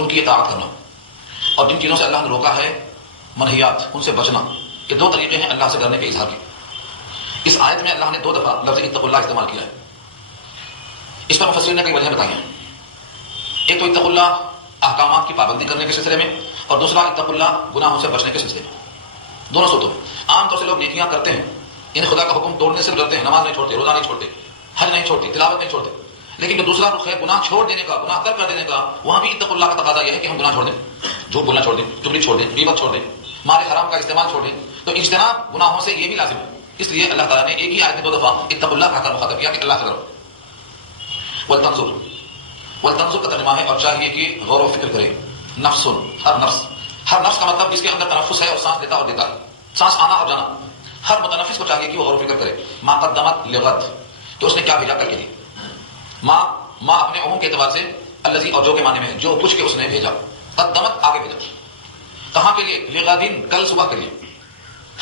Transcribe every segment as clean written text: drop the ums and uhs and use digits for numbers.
ان کی اطاعت کرنا، اور جن چیزوں سے اللہ نے روکا ہے منہیات ان سے بچنا. یہ دو طریقے ہیں اللہ سے ڈرنے کے اظہار کے. اس آیت میں اللہ نے 2 دفعہ لفظ اتقوا اللہ استعمال کیا ہے. اس پر مفسرین نے کئی وجہیں بتائی ہیں. ایک تو اتقوا اللہ احکامات کی پابندی کرنے کے سلسلے میں، اور دوسرا اتقوا اللہ گناہوں سے بچنے کے سلسلے میں. دونوں صورتوں میں عام طور سے لوگ نیکیاں کرتے ہیں، ان خدا کا حکم توڑنے سے ڈرتے ہیں، نماز نہیں چھوڑتے، روزہ نہیں چھوڑتے، حج نہیں چھوڑتے، تلاوت نہیں چھوڑتے. لیکن جو دوسرا رخ ہے گناہ چھوڑ دینے کا، گناہ ترک کر دینے کا، وہاں بھی اتقوا اللہ کا تقاضا یہ ہے کہ ہم گناہ چھوڑ دیں، جھوٹ بولنا چھوڑ دیں، چغلی چھوڑ دیں، غیبت چھوڑ دیں، مال حرام کا استعمال چھوڑ دیں. تو اجتناب گناہوں سے یہ بھی لازم ہے. اس لیے اللہ تعالیٰ نے ایک ہی آیت میں 2 دفعہ اتقوا اللہ کا مخاطب کیا کہ اللہ سے ڈرو. ولتنظر کا ترجمہ ہے اور چاہیے کہ غور و فکر کرے. نفس، ہر نفس کا مطلب جس کے اندر تنفس ہے اور سانس لیتا اور دیتا ہے، سانس آنا اور جانا. ہر متنفس کو چاہیے کہ وہ غور و فکر کرے. ما قدمت لغد، کہ اس نے کیا بھیجا کل کے لیے. ماں اپنے عموم کے اعتبار سے الذی اور جو کے معنی میں ہے، جو کچھ کے اس نے بھیجا. قدمت آگے بھیجا. کہاں کے لیے؟ لغدن، کل صبح کے لیے.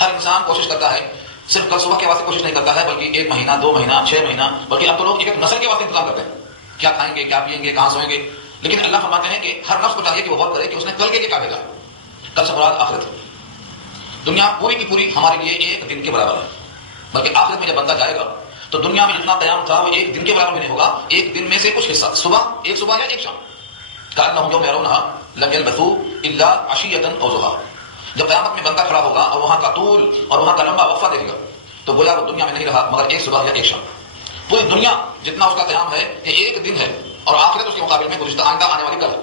ہر انسان کوشش کرتا ہے، صرف کل صبح کے واسطے کوشش نہیں کرتا ہے بلکہ 1 مہینہ 2 مہینہ 6 مہینہ، بلکہ اب تو لوگ ایک نسل کے واسطے انتظام کرتے ہیں، کیا کھائیں گے، کیا پئیں گے، کہاں سوئیں گے. لیکن اللہ فرماتے ہیں کہ ہر نفس کو چاہیے کہ وہ غور کرے کہ اس نے کل کے لیے کیا بھیجا. کل سے مراد آخرت. دنیا پوری کی پوری ہمارے لیے 1 دن کے برابر ہے، بلکہ آخرت میں جب بندہ جائے گا تو دنیا میں جتنا قیام تھا وہ 1 دن کے برابر بھی نہیں ہوگا. 1 دن میں سے کچھ حصہ، ایک صبح یا ایک شام. کأنهم يوم يرونها لم يلبثوا إلا عشية أو ضحاها. جب قیامت میں بندہ کھڑا ہوگا اور وہاں کا طول اور وہاں کا لمبا وقفہ دیکھے گا تو گویا وہ دنیا میں نہیں رہا مگر ایک صبح یا ایک شام. پوری دنیا جتنا اس کا قیام ہے یہ 1 دن ہے، اور آخرت اس کے مقابل میں گزشتہ آئندہ آنے والی کل ہے.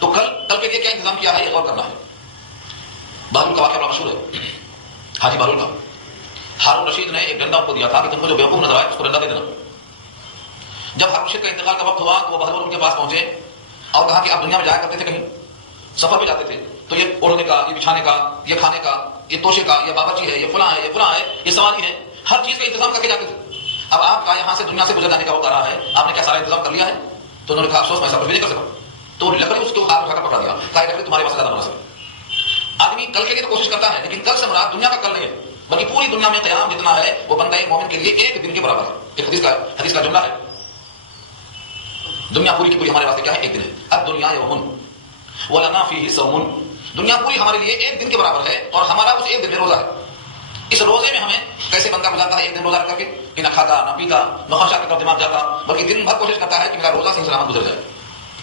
تو کل کے لیے کیا انتظام کیا ہے یہ غور کرنا ہے. بہلول کا واقعہ بڑا مشہور ہے، حاجی بہلول کا. ہارون رشید نے ایک ڈنڈا ان کو دیا تھا کہ تم کو جو بیوقوف نظر آئے اس کو ڈنڈا دے دینا. جب ہارون رشید کا انتقال کا وقت ہوا تو وہ بہلول ان کے پاس پہنچے اور کہا کہ آپ دنیا میں جایا کرتے تھے، کہیں سفر پہ جاتے تھے تو یہ اوڑھنے کا، یہ بچھانے کا، یہ کھانے کا، یہ توشے کا، یہ باورچی ہے، یہ فلاں ہے، یہ فلاں ہے، یہ سواری ہے، ہر چیز کا انتظام کر کے جاتے تھے. اب آپ کا یہاں سے دنیا سے گزر جانے کا وقت آ رہا ہے، آپ نے کیا سارا انتظام کر لیا ہے؟ تو انہوں نے کہا افسوس میں ایسا کچھ بھی نہیں کر سکا. تو لکڑی اس کے ہاتھ اٹھا کر پکڑا دیا، کہا لکڑی تمہارے پاس زیادہ مناسب ہے. آدمی کل کے لیے تو کوشش کرتا ہے لیکن کل سے مراد دنیا کا کل نہیں ہے بلکہ پوری دنیا میں قیام جتنا ہے وہ بندہ مومن کے لیے 1 دن کے برابر ہے. ایک حدیث کا جملہ ہے، دنیا پوری کی پوری ہمارے واسطے کیا ہے؟ 1 دن ہے. الدنیا یوم ولنا فیہ صوم. دنیا پوری ہمارے لیے 1 دن کے برابر ہے اور ہمارا اس 1 دن میں روزہ ہے. اس روزے میں ہمیں کیسے بندہ گزارتا ہے 1 دن روزہ رکھ کر کے کہ نہ کھاتا نہ پیتا نہ خواہشات کی طرف دماغ جاتا، بلکہ دن بھر کوشش کرتا ہے کہ میرا روزہ صحیح سلامت گزر جائے،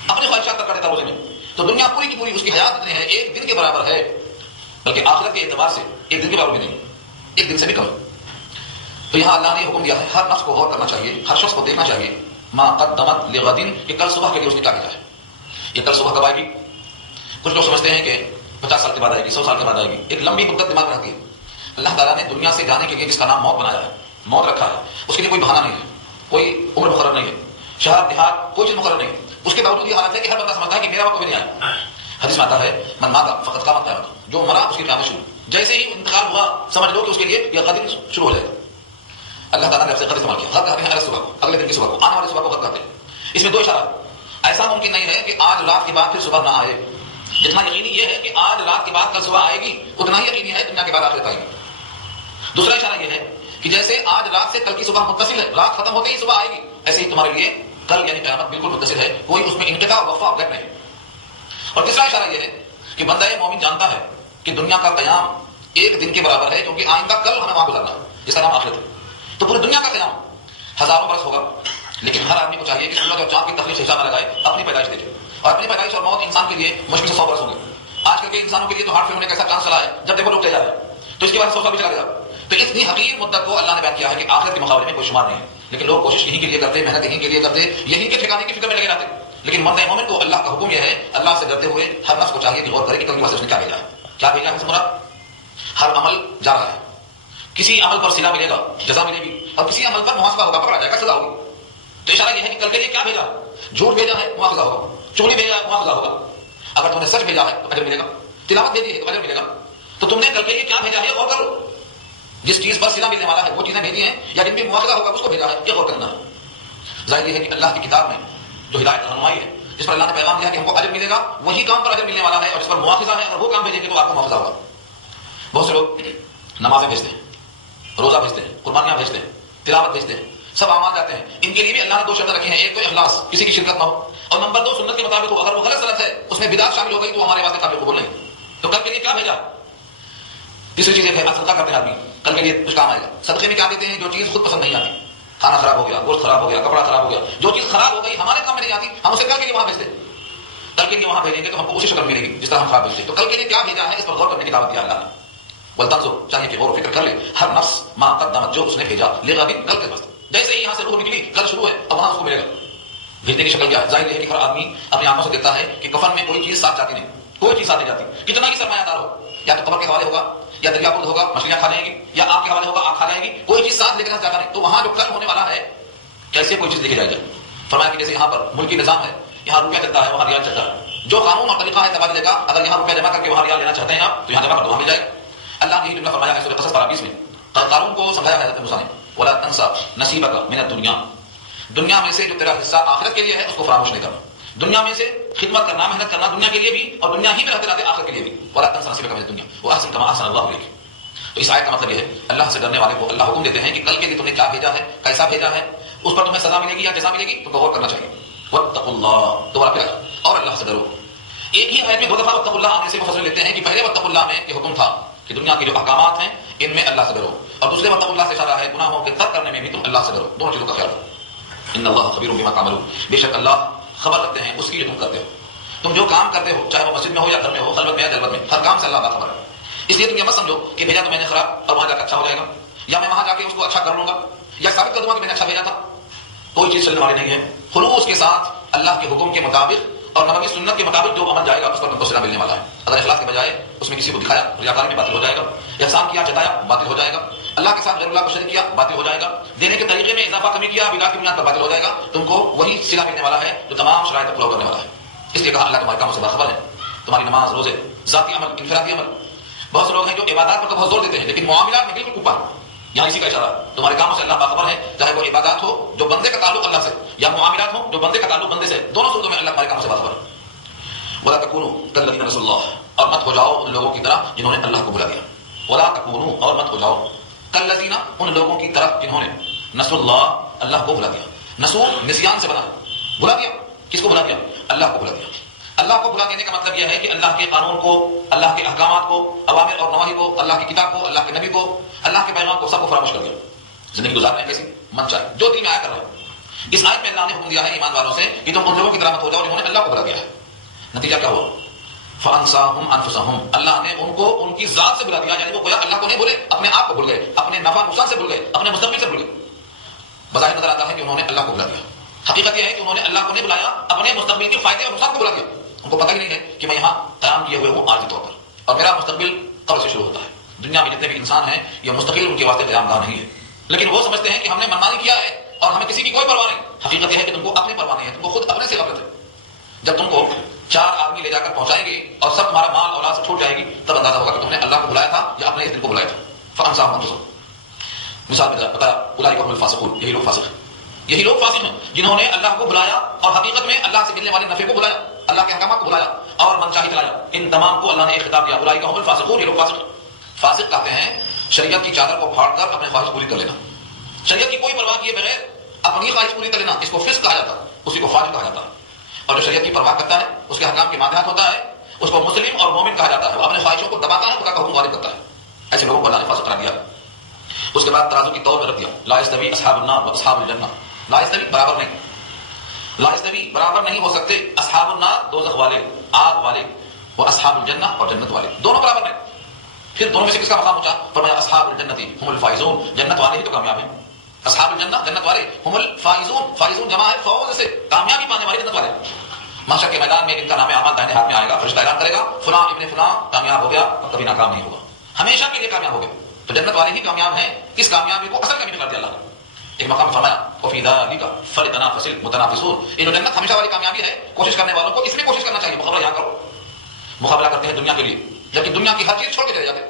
اپنی خواہشات تک کر دیتا روزے میں. تو دنیا پوری کی پوری اس کی حیات اتنی ہے 1 دن کے برابر ہے، بلکہ آخرت کے اعتبار سے 1 دن کے برابر بھی نہیں، 1 دن سے بھی کم. تو یہاں اللہ نے حکم دیا ہے ہر نفس کو غور کرنا چاہیے، ہر شخص کو دیکھنا چاہیے ما قدمت لغدن، کہ کل صبح کے لیے اس نے کیا بھیجا ہے. یہ کل صبح کب آئے گی؟ کچھ لوگ سمجھتے ہیں کہ 50 سال کے بعد آئے گی، 100 سال کے بعد آئے گی، ایک لمبی مدت دماغ میں رہتی ہے. اللہ تعالیٰ نے دنیا سے جانے کے لیے جس کا نام موت بنایا ہے، موت رکھا ہے، اس کے لیے کوئی بہانہ نہیں ہے، کوئی عمر مقرر نہیں ہے، شہر دیہات کوئی چیز مقرر نہیں ہے. اس کے باوجود یہ حالت ہے کہ ہر بندہ سمجھتا ہے کہ میرا وقت بھی نہیں آیا. حدیث میں آتا ہے من مات فقط قامت قیامت، جو مرا اس کی قیامت شروع. جیسے ہی انتقال ہوا سمجھ لو کہ اس کے لیے یہ غد شروع ہو جائے گا. اللہ تعالیٰ نے غد استعمال کیا. غد کہتے ہیں اگلے صبح کو، اگلے دن کی صبح کو، آنے والے صبح کو غد کہتے ہیں. اس میں 2 اشارہ. ایسا ممکن نہیں ہے کہ آج رات کے بعد پھر صبح نہ آئے. جتنا یقینی یہ ہے کہ آج رات کے بعد کل صبح آئے گی اتنا ہی یقینی ہے دنیا کے بعد آخرت آئے گی. دوسرا اشارہ یہ ہے کہ جیسے آج رات سے کل کی صبح متصل ہے، رات ختم ہوتے ہی صبح آئے گی، ایسے ہی تمہارے لیے کل یعنی قیامت بالکل متصل ہے، کوئی اس میں انقطاع وقفہ گیپ نہیں. اور تیسرا اشارہ یہ ہے کہ بندہ مومن جانتا ہے کہ دنیا کا قیام 1 دن کے برابر ہے، کیونکہ آئندہ کل ہمیں وہاں گزرنا ہے جس کا نام آخرت ہے. تو پوری دنیا کا قیام ہزاروں برس ہوگا، لیکن ہر آدمی کو چاہیے کہ سورج اور چاند کی تخلیق سے حساب نہ لگائے، اپنی پیدائش دیکھے. اور اپنی پیدائش اور موت انسان کے لیے مشکل سے 100 برس ہوں گے. آج کل کے انسانوں کے لیے تو ہارٹ فیل ہونے کا ایسا چانس چلا ہے جب دیکھو لوگ چلے جا رہے ہیں تو اس کے بعد 100 سال بھی چلا گیا. تو اتنی حقیر مدت کو اللہ نے بیان کیا ہے کہ آخرت کے مقابلے میں کوئی شمار نہیں ہے. لیکن لوگ کوشش یہیں کے لیے کرتے، محنت یہیں کے لیے کرتے، یہیں کے ٹھکانے کی فکر میں لگے رہتے. لیکن بندہ مومن کو اللہ کا حکم یہ ہے، اللہ سے ڈرتے ہوئے ہر نفس کو چاہیے کہ غور کرے کہ کل کی واسطے اس نے کیا بھیجا ہے. کیا بھیجا ہے؟ ہر عمل جا رہا ہے، کسی عمل پر صلہ ملے گا، جزا ملے گی، اور کسی عمل پر محاسبہ ہوگا، پکڑا جائے گا، سزا ہوگی. تو اشارہ یہ ہے کہ کل کے لیے کیا بھیجا. جھوٹ بھیجا ہے مواخذہ ہوگا، چغلی بھیجا ہے مواخذہ ہوگا. اگر تم نے سچ بھیجا ہے تو اجر ملے گا، تلاوت بھیجی ہے تو اجر ملے گا. تو تم نے کل کے لیے کیا بھیجا ہے غور کرو. جس چیز پر صلہ ملنے والا ہے وہ چیزیں بھیجی ہیں یا جن بھی مواخذہ ہوگا اس کو بھیجا ہے، یہ غور کرنا ہے. ظاہر یہ ہے کہ اللہ کی کتاب میں جو ہدایت رہنمائی ہے، جس پر اللہ نے پیغام دیا کہ ہم کو اجر ملے گا، وہی کام پر اجر ملنے والا ہے، اور جس پر مواخذہ ہے اگر وہ کام بھیجیں گے تو آپ کو مواخذہ ہوگا. بہت سے لوگ نمازیں بھیجتے ہیں، روزہ بھیجتے ہیں، قربانیاں بھیجتے ہیں، تلاوت بھیجتے ہیں، سب اعمال جاتے ہیں. ان کے لیے بھی اللہ نے 2 شرطیں رکھی ہیں. ایک تو اخلاص، کسی کی شرکت نہ ہو، اور نمبر 2 سنت کے مطابق ہو. اگر وہ غلط سنت ہے اس میں بدعت شامل ہو گئی تو ہمارے واسطے قابل قبول نہیں. تو کل کے لیے کیا بھیجا؟ تیسری چیز ہے صدقہ کرتے ہیں آدمی، کل کے لیے کچھ کام آئے گا. صدقے میں کیا دیتے ہیں؟ جو چیز خود پسند نہیں آتی، کھانا خراب ہو گیا، گوشت خراب ہو گیا، کپڑا خراب ہو گیا، جو چیز خراب ہو گئی ہمارے کام میں نہیں آتی، ہم اسے کل کے لیے وہاں بھیجتے ہیں. کل کے لیے وہاں بھیجیں گے تو ہم کو اسی شکل ملے گی جس طرح ہم خراب بھیجتے ہیں. تو کل کے لیے کیا بھیجا ہے اس پر غور کرنے کی دعوت دیا اللہ نے. ولتنظر، چاہیے کہ غور و فکر کر لے ہر نفس ما قدمت، جو اس نے بھیجا لغد، کل کے واسطے. جیسے ہی یہاں سے روح نکلی، کل شروع ہے، اب وہاں اس کو ملے گا. بھیجنے کی شکل کیا ہے؟ ظاہر ہے کہ ہر آدمی اپنی آنکھوں سے دیکھتا ہے کہ کفن میں کوئی چیز ساتھ جاتی نہیں، کوئی چیز ساتھ نہیں جاتی. کتنا ہی سرمایہ دار ہو، یا تو قبر کے حوالے ہوگا، یا دریا پور ہوگا مچھلیاں کھا جائیں گی، یا آگ کے حوالے ہوگا آگ کھا جائے گی، کوئی چیز ساتھ لے کر جاتا نہیں. تو وہاں جو کل ہونے والا ہے کیسے کوئی چیز لے کے جائے گا؟ فرمایا کہ جیسے یہاں پر ملکی نظام ہے، یہاں روپیہ چلتا ہے وہاں ریال چلتا ہے. جو قانون اور طریقہ ہے تبادلے کا، اگر یہاں روپیہ جمع کر کے وہاں ریال لینا چاہتے ہیں آپ تو یہاں جمع کر دو، وہاں مل جائے. اللہ نے یہ جملہ فرمایا ہے سورۃ قصص پارہ 20 میں. قانون کو سمجھایا ہے حضرت موسیٰ نے، ولا تنسى نصیبک من الدنیا، دنیا میں سے جو تیرا حصہ آخرت کے لیے ہے اس کو فراموش نہیں کرنا. دنیا میں سے خدمت کرنا، محنت کرنا دنیا کے لیے بھی، اور دنیا ہی میں رہتے رہتے آخرت کے لیے بھی. ولا تنسى نصیبک من الدنیا واحسن کما احسن اللہ الیک. تو اس آیت کا مطلب یہ ہے اللہ سے ڈرنے والے کو اللہ حکم دیتے ہیں کہ کل کے لیے تم نے کیا بھیجا ہے، کیسا بھیجا ہے، اس پر تمہیں سزا ملے گی یا جزا ملے گی، تم کو غور کرنا چاہیے. واتقوا اللہ، دوبارہ پھر اور اللہ سے ڈرو. ایک ہی آیت میں دو دفعہ واتقوا اللہ آنے سے مفسرین لیتے ہیں کہ پہلے واتقوا اللہ میں یہ حکم تھا کہ دنیا کے جو احکامات ہیں ان میں اللہ سے ڈرو، اور دوسرے واتقوا اللہ سے اشارہ ہے گناہوں کے ترک کرنے میں بھی تم اللہ سے ڈرو. دونوں چیزوں کا خیال رکھو. ان اللہ خبیر بما تعملون، بے شک اللہ خبر رکھتے ہیں اس کی جو تم کرتے ہو. تم جو کام کرتے ہو چاہے وہ مسجد میں ہو یا گھر میں ہو، خلوت میں یا جلوت میں، ہر کام سے اللہ باخبر ہے. اس لیے تم یہ مت سمجھو کہ بھیجا تو میں نے خراب اور وہاں جا کے اچھا ہو جائے گا، یا میں وہاں جا کے اس کو اچھا کر لوں گا، یا ثابت کر دوں گا کہ میں نے اچھا بھیجا تھا. کوئی چیز چلنے والی نہیں ہے. خلوص کے ساتھ اللہ کے حکم کے مطابق اور نبوی سنت کے مطابق جو عمل جائے گا اس پر تم کو صلہ ملنے والا ہے. اگر اخلاص کے بجائے اس میں کسی کو دکھایا، ریاکاری میں باطل ہو جائے گا. احسان کیا، جتایا، باطل ہو جائے گا. اللہ کے ساتھ غیر اللہ کو شریک کیا، باطل ہو جائے گا. دینے کے طریقے میں اضافہ کمی کیا، بدعت کی بنیاد پر باطل ہو جائے گا. تم کو وہی صلہ ملنے والا ہے جو تمام شرائط کو پورا کرنے والا ہے. اس لیے کہا اللہ تمہارے کاموں سے باخبر ہے. تمہاری نماز، روزے، ذاتی عمل، انفرادی عمل. بہت سے لوگ ہیں جو عبادات پر تو بہت زور دیتے ہیں لیکن معاملات میں بالکل کوپا. یہاں اسی کا اشارہ، تمہارے کاموں سے اللہ باخبر ہے، چاہے وہ عبادات ہو جو بندے کا تعلق اللہ سے، یا معاملات ہو جو بندے کا تعلق بندے سے. دونوں صورتوں میں اللہ تمہارے کاموں سے باخبر ہے. ولا تکونوا کالذین نسوا اللہ، اور مت ہو جاؤ ان لوگوں کی طرح جنہوں نے اللہ کو بھلا دیا. ولا تکونوا، اور مت ہو جاؤ کالذین، ان لوگوں کی طرف جنہوں نے نسوا اللہ، اللہ کو بھلا دیا. نسو نسیان سے بنا، بھلا دیا. کس کو بھلا دیا؟ اللہ کو بھلا دیا. اللہ کو بھلا دینے کا مطلب یہ ہے کہ اللہ کے قانون کو، اللہ کے احکامات کو، اوامر اور نواہی کو، اللہ کی کتاب کو، اللہ کے نبی کو، اللہ کے پیغام کو، سب کو فراموش کر دیا. زندگی گزار رہے ہیں کیسی من چاہے، جو دل میں آیا کر رہے ہیں. اس آیت میں اللہ نے حکم دیا ہے ایمان والوں سے کہ تم ان لوگوں کی طرح مت ہو جاؤ جنہوں نے اللہ کو بھلا دیا ہے. نتیجہ کیا ہوا؟ فانساہم انفسہم، اللہ نے ان کو ان کی ذات سے بھلا دیا. یعنی وہ گویا اللہ کو نہیں بھولے، اپنے آپ کو بھول گئے، اپنے نفع نقصان سے بھول گئے، اپنے مستقبل سے بھول گئے. بظاہر نظر آتا ہے کہ انہوں نے اللہ کو بھلا دیا. حقیقت یہ ہے کہ انہوں نے اللہ کو نہیں بلایا، اپنے مستقبل کے فائدے اور نقصان کو بھلا دیا. ان کو پتہ ہی نہیں ہے کہ میں یہاں قیام کیے ہوئے ہوں عارضی طور پر، اور میرا مستقبل قبل سے شروع ہوتا ہے. دنیا میں جتنے بھی انسان ہیں یہ مستقل ان کے واسطے قیام گاہ نہیں ہے، لیکن وہ سمجھتے ہیں کہ ہم نے منمانی کیا ہے اور ہمیں کسی کی کوئی پرواہ نہیں. حقیقت یہ ہے کہ تم کو اپنی پرواہ نہیں ہے، تم کو خود اپنے سے غفلت ہے. جب تم کو 4 آدمی لے جا کر پہنچائیں گے اور سب تمہارا مال اولاد سے چھوٹ جائے گی، تب اندازہ ہوگا کہ تم نے اللہ کو بلایا تھا یا اپنے اس دل کو بلایا تھا. فانساہم انفسہم، مثال میں بتایا اولئک هم الفاسقون، یہی لوگ فاسق ہیں. یہی لوگ فاسق ہیں جنہوں نے اللہ کو بلایا اور حقیقت میں اللہ سے ملنے والے نفع کو بلایا، اللہ کے احکامات کو بلایا اور منچاہی چلایا. ان تمام کو اللہ نے ایک خطاب دیا، اولئک هم الفاسقون، یہ لوگ فاسق ہیں. فاسق کہتے ہیں شریعت کی چادر کو پھاڑ کر اپنے خواہش پوری کر لینا، شریعت کی کوئی پرواہ کیے بغیر اپنی خواہش پوری کر لینا، اس کو فسق کہا جاتا ہے، اسی کو فاجر کہا جاتا ہے. اور جو شریعت کی پرواہ کرتا ہے، اس کے احکام کے ماتحت ہوتا ہے، اس کو مسلم اور مومن کہا جاتا ہے. وہ اپنے خواہشوں کو دباتا ہے، خدا کا حکم غالب کرتا ہے. ایسے لوگوں کو اللہ نے فاسق قرار دیا. اس کے بعد ترازو کی طور میں رکھ دیا، لا یستوی اصحاب النار و اصحاب الجنہ. لا یستوی برابر نہیں، لا یستوی برابر نہیں ہو سکتے اصحاب النار دوزخ والے، آگ والے، وہ اصحاب الجنہ اور جنت والے، دونوں برابر نہیں. پھر دونوں میں سے کس کا مقام اونچا؟ فرمایا اصحاب الجنتی هم الفائزون، جنت والے ہی تو کامیاب ہیں. اصحاب الجنہ، جنت والے، هم الفائزون، فائزون جمع ہے فوز سے، کامیابی پانے والے جنت والے. محشر کے میدان میں ان کا نام اعمال دائیں ہاتھ میں آئے گا، فرشتہ اعلان کرے گا فلاں ابن فلاں کامیاب ہو گیا اور کبھی ناکام نہیں ہوگا، ہمیشہ کے لیے کامیاب ہو گئے. تو جنت والے ہی کامیاب ہیں. اس کامیابی کو اصل کامیابی قرار دیا اللہ نے. ایک مقام میں فرمایا وفی ذلک فلیتنافس المتنافسون، یہ جو جنت ہمیشہ والی کامیابی ہے، کوشش کرنے والوں کو اس میں کوشش کرنا چاہیے. مقابلہ یہاں کرو، مقابلہ کرتے ہیں دنیا کے لیے، جبکہ دنیا کی ہر چیز چھوڑ کے چلے جاتے ہیں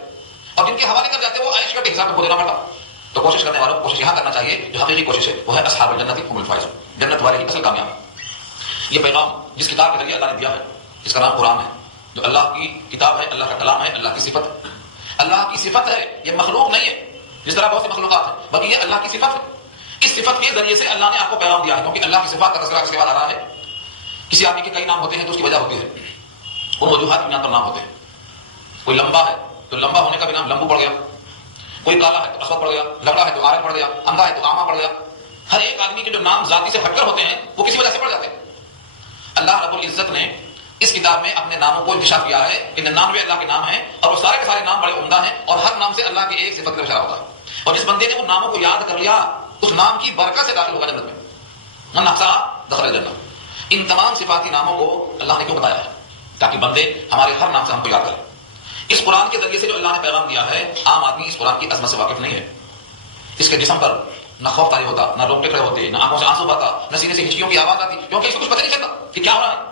اور جن کے حوالے کر جاتے ہیں وہ عیش کے حساب میں کھو دینا پڑتا. تو کوشش کرنے والوں کو کوشش یہاں کرنا چاہیے جو حقیقی کوشش ہے، وہ ہے اصحاب الجنت هم الفائزون، جنت والے ہی اصل کامیاب. یہ پیغام جس کتاب کے ذریعے اللہ نے دیا ہے، جس کا نام قرآن ہے، جو اللہ کی کتاب ہے، اللہ کا کلام ہے، اللہ کی صفت ہے. اللہ کی صفت ہے، یہ مخلوق نہیں ہے جس طرح بہت سی مخلوقات ہیں، بلکہ یہ اللہ کی صفت ہے. اس صفت کے ذریعے سے اللہ نے آپ کو پیغام دیا ہے، کیونکہ اللہ کی صفات کا تذکرہ اس کے بعد آ رہا ہے. کسی آدمی کے کئی نام ہوتے ہیں تو اس کی وجہ ہوتی ہے. ان وجوہات کی بنا پر نام ہوتے ہیں. کوئی لمبا ہے تو لمبا ہونے کا بھی نام لمبو پڑ گیا, کوئی کالا ہے تو اسود پڑ گیا, لگڑا ہے تو آرے پڑ گیا, اندھا ہے تو آما پڑ گیا. ہر ایک آدمی کے جو نام ذاتی سے ہٹ کر ہوتے ہیں وہ کسی وجہ سے پڑ جاتے ہیں. اللہ رب العزت نے اس کتاب میں اپنے ناموں کو انکشاف کیا ہے کہ 99 اللہ کے نام ہیں اور وہ سارے کے سارے نام بڑے عمدہ ہیں اور ہر نام سے اللہ کی ایک صفت کا اشارہ ہوتا ہے. اور جس بندے نے ان ناموں کو یاد کر لیا اس نام کی برکت سے داخل ہوگا جنت میں. من احصاها دخل الجنہ. ان تمام صفاتی ناموں کو اللہ نے کیوں بتایا ہے؟ تاکہ بندے ہمارے ہر نام سے ہم کو یاد کریں. اس قرآن کے ذریعے سے جو اللہ نے پیغام دیا ہے, عام آدمی اس قرآن کی عظمت سے واقف نہیں ہے. اس کے جسم پر نہ خوف طاری ہوتا, نہ روکٹے کھڑے ہوتے, نہ آنکھوں سے آنسو بہتا, نہ سینے سے ہچکیوں کی آواز آتی, کیونکہ اس کو کچھ پتہ نہیں چلتا کہ کیا ہو رہا ہے.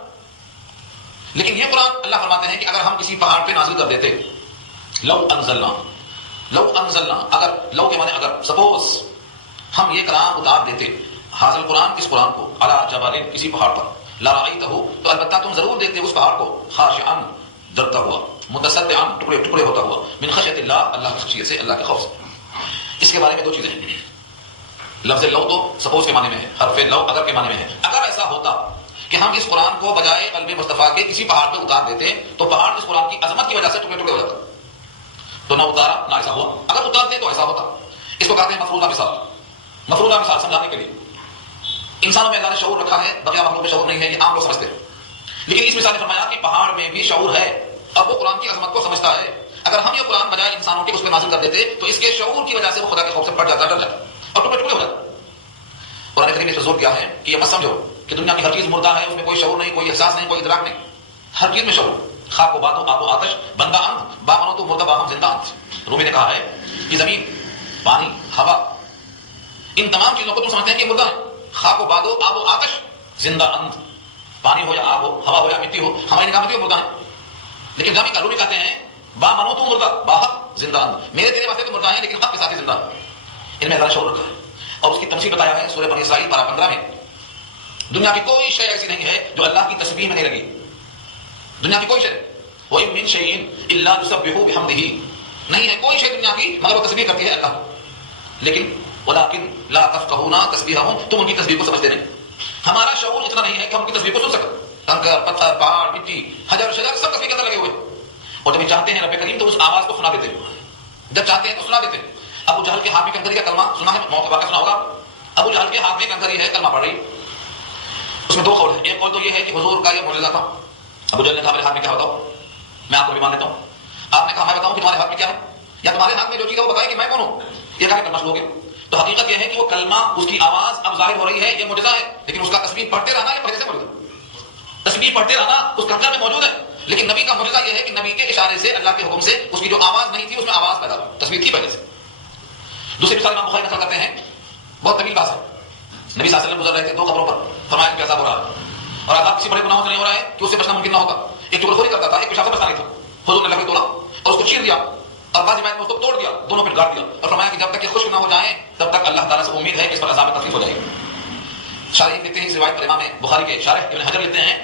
لیکن یہ قرآن اللہ فرماتے ہیں کہ اگر ہم کسی پہاڑ پہ نازل کر دیتے, لو انزلنا, اگر لو کے معنی اگر, سپوز ہم یہ کلام اتار دیتے, حاصل قرآن اس قرآن کو, علی جبل کسی پہاڑ پر, لرأیتہ تو البتہ تم ضرور دیکھتے اس پہاڑ کو, خاشعا ڈرتا ہوا, متصدعا ٹکڑے ٹکڑے ہوتا ہوا, من خشیت اللہ اللہ کی خشیت سے, اللہ کے خوف سے. اس کے بارے میں دو چیزیں ہیں. لفظ لو تو سپوز کے معنی میں ہے, حرف لو اگر کے معنی میں ہے. اگر ایسا ہوتا کہ ہم اس قرآن کو بجائے قلب مصطفیٰ کے کسی پہاڑ پہ اتار دیتے تو پہاڑ اس قرآن کی عظمت کی وجہ سے ٹکڑے ٹکڑے ہو جاتا, تو نہ اتارا نہ ایسا ہوا. اگر اتارتے تو ایسا ہوتا. اس کو کہتے ہیں مفروضہ مثال. مفروضہ مثال سمجھانے کے لیے انسانوں میں اللہ نے شعور رکھا ہے, بقیہ مخلوق میں شعور نہیں ہے, یہ عام لوگ سمجھتے ہیں. لیکن اس مثال نے فرمایا کہ پہاڑ میں بھی شعور ہے اور وہ قرآن کی عظمت کو سمجھتا ہے. اگر ہم یہ قرآن بجائے انسانوں کے اس پہ نازل کر دیتے تو اس کے شعور کی وجہ سے وہ خدا کے خوف سے پھٹ جاتا, ڈر جاتا اور ٹکڑے ٹکڑے ہو جاتا. قرآن کریم نے اس پر زور دیا ہے کہ یہ مت سمجھو کہ دنیا کی ہر چیز مردہ ہے, اس میں کوئی شعور نہیں, کوئی احساس نہیں, کوئی ادراک نہیں. ہر چیز میں شعور. خاک و باتوں, آب و آتش, بندہ اندھ, باغنوں تو مردہ باہم زندہ اندھ. رومی نے کہا ہے کہ زمین, پانی, ہوا, ان تمام چیزوں کو تم سمجھتے ہیں کہ مردہ ہے. خاک و بادو, آب و آتش, زندہ اندھ, پانی ہو یا آب ہو, ہوا ہو یا مٹی ہو, ہماری نگاہ میں تو مردہ ہے. لیکن رومی کہتے ہیں با منو تو مردہ, باحق زندہ اندھ, میرے تیرے واسطے تو مردہ ہے لیکن حق کے ساتھ ہی زندہ. ان میں اللہ شعور رکھا ہے اور اس کی تمثیل بتایا ہے سورہ بنی اسرائیل پارہ 15 میں. دنیا کی کوئی شے ایسی نہیں ہے جو اللہ کی تسبیح میں نہیں لگی. دنیا کی کوئی شے, وَإِن مِّن شَيْءٍ إِلَّا يُسَبِّحُ بِحَمْدِهِ, نہیں ہے کوئی شے دنیا کی مگر وہ تسبیح کرتی ہے اللہ. لیکن وَلَٰكِن لَا تَفْقَهُونَ تَسْبِيحَهُمْ, تم ان کی تسبیح کو سمجھتے نہیں. ہمارا شعور اتنا نہیں ہے کہ ہم ان کی تسبیح کو سن سکیں. کنکر, پتھر, پہاڑ, مٹی, حجر, شجر سب تسبیح کے اندر لگے ہوئے. اور جب چاہتے ہیں رب کریم تو اس آواز کو سنا دیتے ہیں. جب چاہتے ہیں تو سنا دیتے ہیں. ابو جہل کے ہاتھ میں کنکری کا کلمہ سنا ہے, موقع واقعہ سنا ہوگا. ابو جہل کے ہاتھ میں کنکری ہے, کلمہ پڑھ رہی. اس میں دو قول ہے. ایک قول تو یہ ہے کہ حضور کا یہ معجزہ تھا. ابو جہل نے کہا میرے ہاتھ میں کیا بتاؤ, میں آپ کو بھی مان لیتا ہوں. آپ نے کہا میں بتاؤں کہ تمہارے ہاتھ میں کیا ہے, یا تمہارے ہاتھ میں جو چیز ہے وہ بتائے کہ میں کون ہوں. یہ کہا کہ کلمہ سنو گے. تو حقیقت یہ ہے کہ وہ کلمہ, اس کی آواز اب ظاہر ہو رہی ہے, یہ معجزہ ہے. لیکن اس کا تسبیح پڑھتے رہنا یہ پہلے سے موجود ہے. تسبیح پڑھتے رہنا اس کنکر میں موجود ہے. لیکن نبی کا معجزہ یہ ہے کہ نبی کے اشارے سے, اللہ کے حکم سے, اس کی جو آواز نہیں تھی اس میں آواز پیدا ہوئی, تسبیح تھی پہلے سے. دوسری مثال امام بخاری نقل کرتے ہیں, بہت طویل بات ہے. نبی صلی اللہ علیہ وسلم گزر رہے تھے 2 قبروں پر, فرمایا کہ عذاب ہو رہا ہے اور عذاب کسی بڑے گناہوں سے نہیں ہو رہا ہے کہ اس سے بچنا ممکن نہ ہوتا. ایک چغل خوری کرتا تھا, ایک پیشاب سے بچنا نہیں تھا. حضور نے لکڑی توڑا اور اس کو چیر دیا اور بعض روایت میں اس کو توڑ دیا, دونوں پھر گاڑ دیا اور فرمایا کہ جب تک یہ خشک نہ ہو جائیں تب تک اللہ تعالیٰ سے امید ہے کہ اس پر عذاب تخفیف ہو جائے گی. شارح لکھتے ہیں اس روایت پر, امام بخاری کے شارح ابن حجر لکھتے ہیں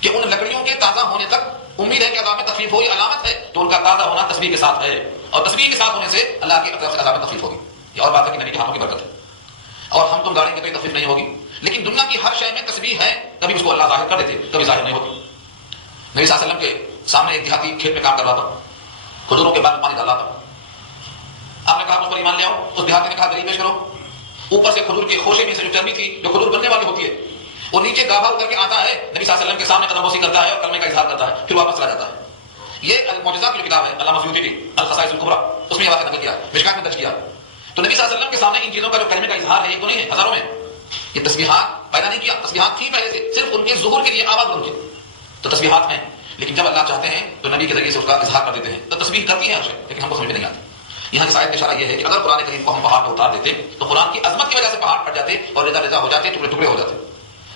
کہ ان لکڑیوں کے تازہ ہونے تک امید ہے کہ عذاب میں تخفیف ہو, یہ علامت ہے تو ان کا تازہ ہونا تسبیح کے ساتھ ہے, اور تسبیح کے ساتھ ہونے سے اللہ کی طرف سے عذاب میں تخفیف ہوگی. یہ اور بات ہے کہ نبی کے ہاتھوں کی برکت ہے. اور ہم تم گاڑیں گے تو یہ تخفیف نہیں ہوگی. لیکن دنیا کی ہر شے میں تسبیح ہے, کبھی اس کو اللہ ظاہر کر دیتے, کبھی ظاہر نہیں ہوتی. نبی صلی اللہ علیہ وسلم کے سامنے ایک دیہاتی کھیت میں کام کر رہا تھا, کھجوروں کے باغ میں پانی ڈال رہا تھا. آپ نے کہا اس پر ایمان لے آؤ. اس دیہاتی نے کہا دلیل پیش کرو. اوپر سے کھجور کے خوشے میں سے جو چربی تھی, جو کھجور بننے والی ہوتی ہے, وہ نیچے گابھا اتر کے آتا ہے, نبی صلی اللہ علیہ وسلم کے سامنے قدم بوسی کرتا ہے اور کلمے کا اظہار کرتا ہے, پھر واپس چلا جاتا ہے. یہ المعجزات کی جو کتاب ہے علامہ سیوطی کی الخصائص الکبریٰ, اس میں یہ واقعہ نقل کیا ہے, مشکات میں درج کیا. تو نبی صلی اللہ علیہ وسلم کے سامنے ان چیزوں کا جو کلمے کا اظہار ہے, ایک تو نہیں ہے, ہزاروں میں. یہ تسبیحات پیدا نہیں کیا, تسبیحات تھی پہلے سے, صرف ان کے ظہور کے لیے, آواز ان کی تو تسبیحات ہیں. لیکن جب اللہ چاہتے ہیں تو نبی کے ذریعے سے اس کا اظہار کر دیتے ہیں, تو تسبیح کرتی ہے ہر شے, لیکن ہم کو سمجھ میں نہیں آتی. یہاں کی آیت کا اشارہ یہ ہے کہ اگر قرآن کریم کو ہم پہاڑ پہ اتار دیتے تو قرآن کی عظمت کی وجہ سے پہاڑ پھٹ جاتے اور رضا رضا ہو جاتے, ٹکڑے ٹکڑے ہو جاتے.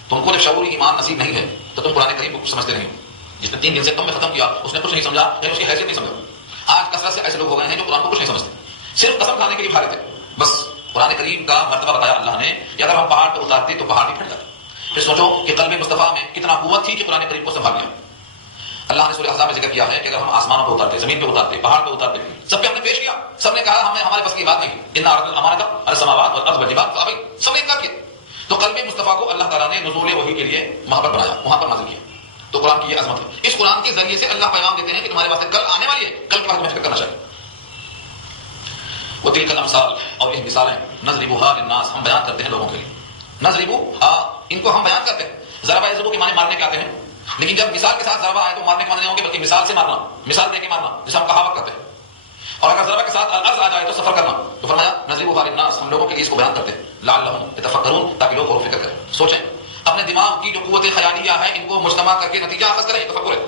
تم کو جب شعور ایمان نصیب نہیں ہے تو تم قرآن کریم کو سمجھتے نہیں ہو. جس نے 3 دن سے تم میں ختم کیا اس نے کچھ نہیں سمجھا, یعنی اس کی حیثیت نہیں سمجھا. آج کثرت سے ایسے لوگ ہو گئے ہیں جو قرآن کو کچھ نہیں سمجھتے, صرف قسم کھانے کے لیے کھا لیتے. بس قرآن کریم کا مرتبہ بتایا اللہ نے کہ اگر ہم پہاڑ پہ اتارتے تو پہاڑ بھی پھٹ جاتے. پھر سوچو کہ قلب مصطفیٰ میں کتنا قوت تھی کہ قرآن کریم کو سنبھال لیا. اللہ نے سورہ احزاب میں ذکر کیا ہے کہ اگر ہم آسمانوں پہ اتارتے, زمین پہ اتارتے, پہاڑ پہ اتارتے, سب پہ ہم نے پیش کیا, سب نے کہا ہمیں ہمارے بس کی بات نہیں, ان عرضنا الامانۃ علی السماوات والارض والجبال, سب نے انکار کیا. تو قلب مصطفیٰ کو اللہ تعالیٰ نے نزول وحی کے لیے محبت بنایا, وہاں پر نازل کیا. تو قرآن کی یہ عظمت ہے. اس قرآن کے ذریعے سے اللہ پیغام دیتے ہیں کہ تمہارے واسطے کل آنے والی ہے, کل کے بعد تمہیں فکر کرنا چاہیے. وہ تلک الامثال, اور یہ مثالیں, نضربها للناس, ہم بیان کرتے ہیں لوگوں کے لیے. نضربها, ان کو ہم بیان کرتے ہیں. ضربہ یضرب کے معنی مارنے کے آتے ہیں, لیکن جب مثال کے ساتھ ضربہ آئے تو مارنے کے معنی نہیں ہوں گے, بلکہ مثال سے مارنا, مثال دے کے مارنا, جسے ہم کہاوت کرتے ہیں. اور اگر ضربہ کے ساتھ الارض آ جائے تو سفر کرنا. تو فرمایا نضربها للناس, ہم لوگوں کے لیے اس کو بیان کرتے ہیں, لعلهم يتفکرون, تاکہ لوگ غور و فکر کریں, سوچیں, اپنے دماغ کی جو قوت خیالیہ ہے ان کو مجتمع کر کے نتیجہ اخذ کریں. تفکر ہے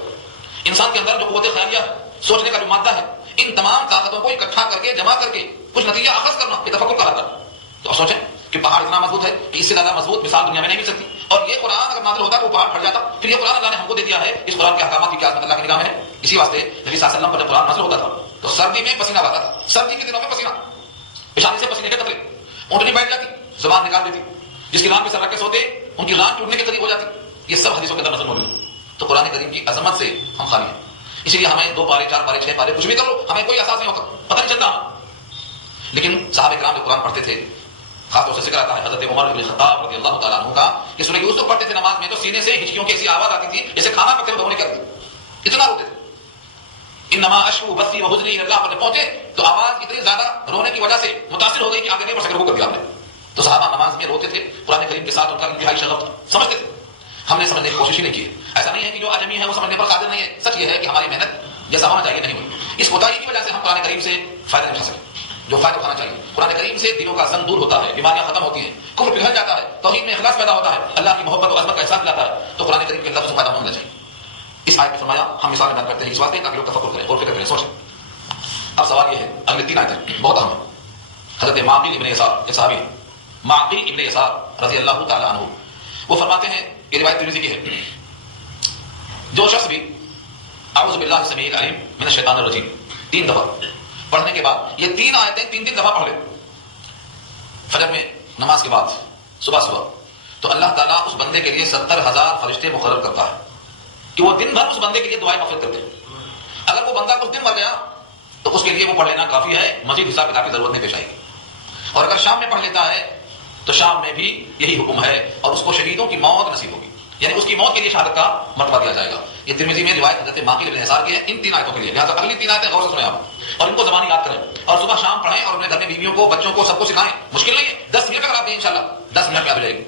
انسان کے اندر جو قوت خیالیہ ہے, سوچنے کا جو مادہ ہے, ان تمام طاقتوں کو اکٹھا کر کے جمع کر کے کچھ نتیجہ اخذ کرنا, یہ تفکر کہلاتا ہے. تو آپ سوچیں کہ پہاڑ اتنا مضبوط ہے کہ اس سے زیادہ مضبوط مثال دنیا میں نہیں مل سکتی, اور یہ قرآن اگر نازل ہوتا تو وہ پہاڑ پھٹ جاتا. پھر یہ قرآن اللہ نے ہم کو دے دیا ہے, اس قرآن کے احکامات کی کیا عظمت اللہ کی نگاہ میں ہے. اسی واسطے نبی صلی اللہ علیہ وسلم پر جب قرآن نازل ہوتا تھا تو سردی میں پسینہ بہتا تھا, سردی کے دنوں میں پسینہ, پیشانی سے پسینے کے قطرے, اونٹنی بیٹھ جاتی, زبان نکال دیتی, جس کی ران پہ سر رکھ کے سوتے ان کی ران ٹوٹنے کے قریب ہو جاتی. یہ سب حدیثوں کے اندر نظر موجود ہے. تو قرآن کریم کی عظمت سے ہم خالی ہیں, اسی لیے ہمیں 2 پارے 4 پارے 6 پارے کچھ بھی کر لو, ہمیں کوئی احساس نہیں ہوتا, پتہ نہیں چلتا. لیکن صحابہ کرام جو قرآن پڑھتے تھے, خاص طور سے ذکر آتا ہے حضرت عمر بن خطاب رضی اللہ تعالیٰ عنہ کا, کہ سورہ یوسف پڑھتے تھے نماز میں تو سینے سے ہچکیوں کی ایسی آواز آتی تھی جیسے کھانا پکتے ہوئے دھونے کرتی, اتنا روتے تھے. انما اشکو بثی وحزنی الی اللہ پر پہنچے تو آواز اتنی زیادہ رونے کی وجہ سے متاثر ہو گئی کہ آگے نہیں بڑھ سکے, رکوع کر دیا ہم نے. تو صحابہ نماز میں روتے تھے, قرآن کریم کے ساتھ ان کا انتہائی شغف سمجھتے تھے. ہم نے سمجھنے کی کوشش ہی نہیں کی. ایسا نہیں ہے کہ جو اجمی ہے وہ سمجھنے پر قادر نہیں ہے, سچ یہ ہے کہ ہماری محنت جیسا ہونا چاہیے نہیں ہوئی. اس کوتاہی کی وجہ سے ہم قرآن کریم سے فائدہ نہیں اٹھا سکے جو فائدہ اٹھانا چاہیے. قرآن کریم سے دلوں کا زنگ دور ہوتا ہے, بیماریاں ختم ہوتی ہیں, کفر پگھل جاتا ہے, توحید میں اخلاص پیدا ہوتا ہے, اللہ کی محبت و عظمت کا احساس لاتا ہے. تو قرآن کریم کے لفظ سے فائدہ ہونا چاہیے. اس آیت میں فرمایا ہم مثال بیان کرتے ہیں اس واسطے تاکہ لوگ تفکر کریں, غور فکر کریں, سوچیں. اب سوال یہ ہے, اگلے 3 آیتیں بہت اہم ہیں. حضرت معقل ابن یسار, یہ صحابی ہیں, معقل ابن یسار رضی اللہ تعالی عنہ, وہ فرماتے ہیں, یہ روایت ترمذی کی ہے, جو شخص بھی اعوذ باللہ السمیع العلیم من الشیطان الرجیم 3 دفعہ پڑھنے کے بعد یہ 3 آیتیں 3 دفعہ پڑھ لے فجر میں نماز کے بعد صبح, تو اللہ تعالیٰ اس بندے کے لیے 70,000 فرشتے مقرر کرتا ہے کہ وہ دن بھر اس بندے کے لیے دعائیں مغفرت کرتے ہیں. اگر وہ بندہ کچھ دن مر گیا تو اس کے لیے وہ پڑھ لینا کافی ہے, مزید حساب کتاب کی ضرورت نہیں پیش آئے گی. اور اگر شام میں پڑھ لیتا ہے تو شام میں بھی یہی حکم ہے, اور اس کو شہیدوں کی موت نصیب ہوگی, یعنی اس کی موت کے لیے شہادت کا مرتبہ دیا جائے گا. یہ ترمذی میں روایت حضرت معقل بن یسار کی ہے ان 3 آیتوں کے لیے. لہٰذا اگلی 3 آیتیں غور سے سنیں آپ, اور ان کو زبانی یاد کریں, اور صبح شام پڑھیں, اور اپنے گھر میں بیویوں کو, بچوں کو, سب کو سکھائیں. مشکل نہیں ہے, 10 منٹ اگر آپ دیں انشاءاللہ 10 منٹ میں یاد ہو جائے گی.